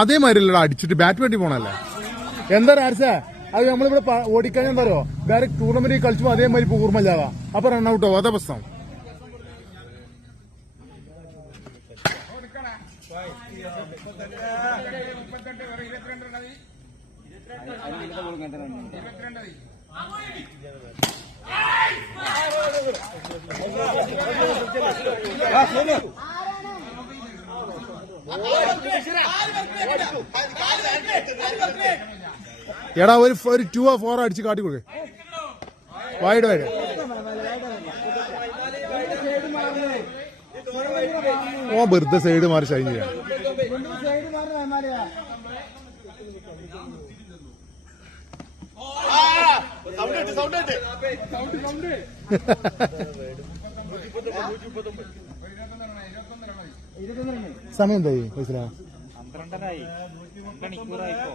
അതേമാതിരില്ലടാ അടിച്ചിട്ട് ബാറ്റ് വേണ്ടി പോണല്ലേ. എന്താ ആർസേ അത് നമ്മളിവിടെ ഓടിക്കാൻ പറയോ വേറെ ടൂർണമെന്റ് കളിച്ചുമ്പോ അതേമാതിരി ഓർമ്മയില്ലാവാ അപ്പൊ റണ്ണൌട്ടോ അതാ പ്രശ്നം. എടാ ഒരു 2 or 4 അടിച്ച് കാട്ടി കൊടുക്കേ വൈഡ് വൈഡ്. ഓ വെറുതെ സൈഡ് മാറി ഷൈൻ ചെയ്യാം. സമയം എന്തായി പൈസ? 12:30 മണിക്കൂറായിപ്പോ.